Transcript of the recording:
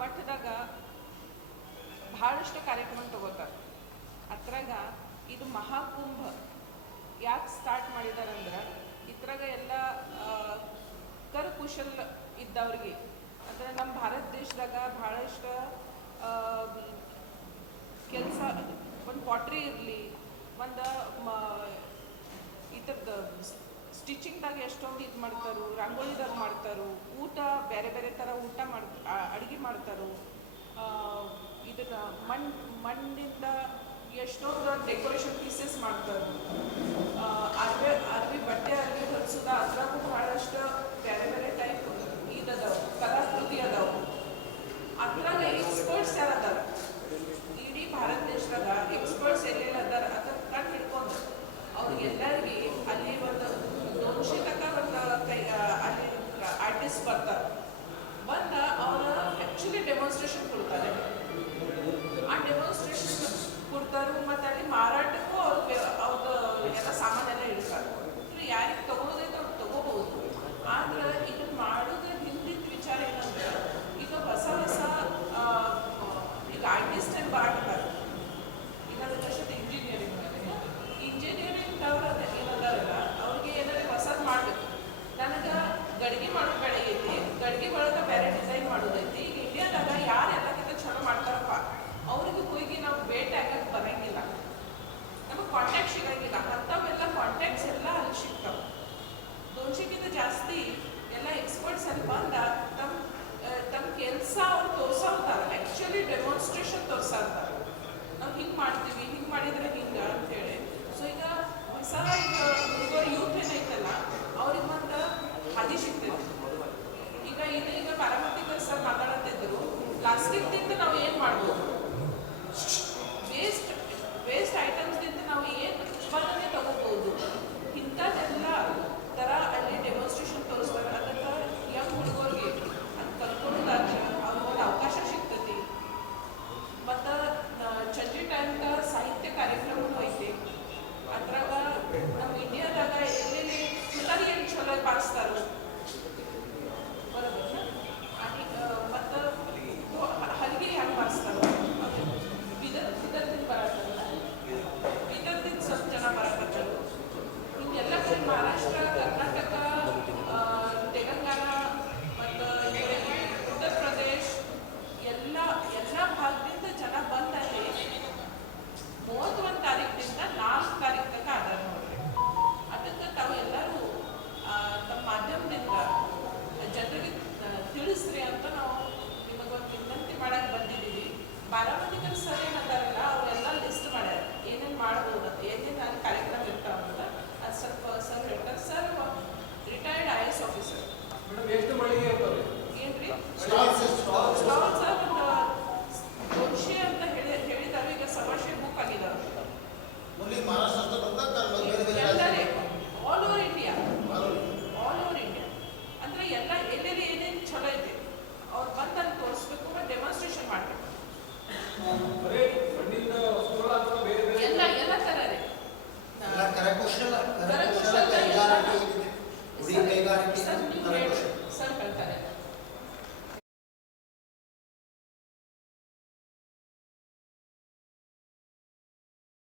ಮಟ್ಟದಾಗ ಭಾಳಷ್ಟು ಕಾರ್ಯಕ್ರಮ ತಗೋತಾರೆ. ಅದ್ರಾಗ ಇದು ಮಹಾಕುಂಭ ಯಾಕೆ ಸ್ಟಾರ್ಟ್ ಮಾಡಿದಾರಂದ್ರೆ ಇದ್ರಾಗ ಎಲ್ಲ ಕರಕುಶಲ ಇದ್ದವ್ರಿಗೆ, ಅಂದರೆ ನಮ್ಮ ಭಾರತ ದೇಶದಾಗ ಭಾಳಷ್ಟು ಕೆಲಸ, ಒಂದು ಪಾಟ್ರಿ ಇರಲಿ, ಒಂದು ಈ ಥರದ ಸ್ಟಿಚಿಂಗ್ದಾಗ ಎಷ್ಟೊಂದು ಇದು ಮಾಡ್ತಾರೋ, ರಂಗೋಲಿದಾಗ ಮಾಡ್ತಾರೋ, ಊಟ ಬೇರೆ ಬೇರೆ ಥರ ಊಟ ಅಡುಗೆ ಮಾಡ್ತಾರೋ, ಇದನ್ನ ಮಣ್ಣಿಂದ ಎಷ್ಟೊಂದು ಡೆಕೋರೇಷನ್ ಪೀಸಸ್ ಮಾಡ್ತಾರೆ. ಅರ್ವಿ ಬಟ್ಟೆ ಹೊಲಿಸೋದ ಅದ್ರಾಗೂ ಭಾಳಷ್ಟು ಬೇರೆ ಬೇರೆ ಟೈಪ್ ಇದದಾವೆ, ಕಲಾಕೃತಿ ಅದಾವೆ. ಅದ್ರಾಗ ಎಕ್ಸ್ಪರ್ಟ್ಸ್ ಯಾರು ಅದಾರ, ಇಡೀ ಭಾರತ ದೇಶದಾಗ ಎಕ್ಸ್ಪರ್ಟ್ಸ್ ಎಲ್ಲೆಲ್ಲ ಅದಾರ ಅದನ್ನ ಕಂಡು ಹಿಡ್ಕೊಂಡು ಅವ್ರಿಗೆಲ್ಲರಿಗೆ ಅಲ್ಲಿ ಒಂದು 200 ತನಕ ಒಂದು ಅಲ್ಲಿ ಆರ್ಟಿಸ್ಟ್ ಬರ್ತಾರೆ. ಬಂದ ಅವರು ಆ್ಯಕ್ಚುಲಿ ಡೆಮಾನ್ಸ್ಟ್ರೇಷನ್ ಕೊಡ್ತಾರೆ. ಆ ಡೆಮಾನ್ಸ್ಟ್ರೇಷನ್ ಕೊಡ್ತಾರೆ ಮತ್ತು ಅಲ್ಲಿ ಮಾರಾಟಕ್ಕೂ ಅವ್ರದ್ದು ಎಲ್ಲ ಸಾಮಾನೆಲ್ಲ ಇಡ್ತಾರೆ. ಯಾರಿಗೆ ತಗೋದೈತೆ ಅವ್ರು ತಗೋಬಹುದು. ಆದ್ರೆ ಇದನ್ನು ಮಾಡೋದ್ರ ಹಿಂದಿನ ವಿಚಾರ ಏನಂದ್ರೆ, ಈಗ ಹೊಸ ಈಗ ಆರ್ಟಿಸ್ಟ್ ಏನು ಬಾಡ್ತಾರೆ, ಈಗ ಅದಕ್ಕೆ ಇಂಜಿನಿಯರಿಂಗ್ ಅವ್ರು ಏನದಾರಲ್ಲ ಅವ್ರಿಗೆ ಏನಾದ್ರು ಹೊಸದು ಮಾಡಬೇಕು. ನನಗೆ ಗಡಿಗೆ ಮಾಡೋದು ಬೆಳಗೈತಿ, ಗಡಿಗೆ ಒಳಗೆ ಬೇರೆ ಡಿಸೈನ್ ಮಾಡೋದೈತಿ. ಈಗ ಇಂಡಿಯಾದಾಗ ಯಾರೆಲ್ಲಕ್ಕಿಂತ ಚಲೋ ಮಾಡ್ತಾರಪ್ಪ ಅವ್ರಿಗೆ ಹೋಗಿ ನಾವು ಭೇಟಿ ಆಗಕ್ಕೆ ಬರೋಂಗಿಲ್ಲ, ನಮಗೆ ಕಾಂಟ್ಯಾಕ್ಟ್ ಸಿಗೋಂಗಿಲ್ಲ. ಅಂಥವೆಲ್ಲ ಕಾಂಟ್ಯಾಕ್ಟ್ಸ್ ಎಲ್ಲ ಅಲ್ಲಿ ಸಿಗ್ತಾವೆ. 200ಕ್ಕಿಂತ ಜಾಸ್ತಿ ಎಲ್ಲ ಎಕ್ಸ್ಪರ್ಟ್ಸ್ ಅಲ್ಲಿ ಬಂದ ತಮ್ಮ ಕೆಲಸ ಅವ್ರು ತೋರ್ಸೋತಾರೆ. Actually demonstration ತೋರ್ಸಾರ್ತಾರೆ. ನಾವು ಹಿಂಗೆ ಮಾಡ್ತೀವಿ, ಹಿಂಗೆ ಮಾಡಿದ್ರೆ ಹಿಂಗೆ ಅಂಥೇಳಿ. ಸೊ ಈಗ ಹೊಸ ಹುಡುಗರು ಯೂತ್ ಏನೈತಲ್ಲ ಅವ್ರಿಗೆ ಒಂದು ಹಾದಿ ಸಿಗ್ತೈತಿ. ಈಗ ಬಾರಾಮತಿ ಸರ್ ಮಾತಾಡತ್ತಿದ್ರು, ಪ್ಲಾಸ್ಟಿಕ್ದಿಂದ ನಾವು ಏನು ಮಾಡ್ಬೋದು, ವೇಸ್ಟ್ ಐಟಮ್ಸ್ದಿಂದ ನಾವು ಏನು ಉತ್ಪಾದನೆ ತಗೋಬೋದು, ಇಂಥದ್ದೆಲ್ಲ ಥರ ಅಲ್ಲಿ ಡೆಮಾನ್ಸ್ಟ್ರೇಷನ್ ತೋರಿಸ್ತಾರೆ. ಅದಕ್ಕೆ ಯಂಗ್ ಹುಡುಗರಿಗೆ ಅದು ಕಲ್ತ್ಕೊಳ್ಳೋದಾಗ ಅವ್ರಿಗೊಂದು ಅವಕಾಶ ಸಿಗ್ತೈತಿ. ಮತ್ತು ಚಂಜಿಟ ಅಂತ ಸಾಹಿತ್ಯ ಕಾರ್ಯಕ್ರಮನೂ ಐತಿ. ಅದ್ರಾಗ ನಮ್ಮ ಇಂಡಿಯಾದಾಗ ಎಲ್ಲೆಲ್ಲಿ ಫುಲ್ಲರಿ ಏನು ಚಲೋ ಬಾರಿಸ್ತಾರೋ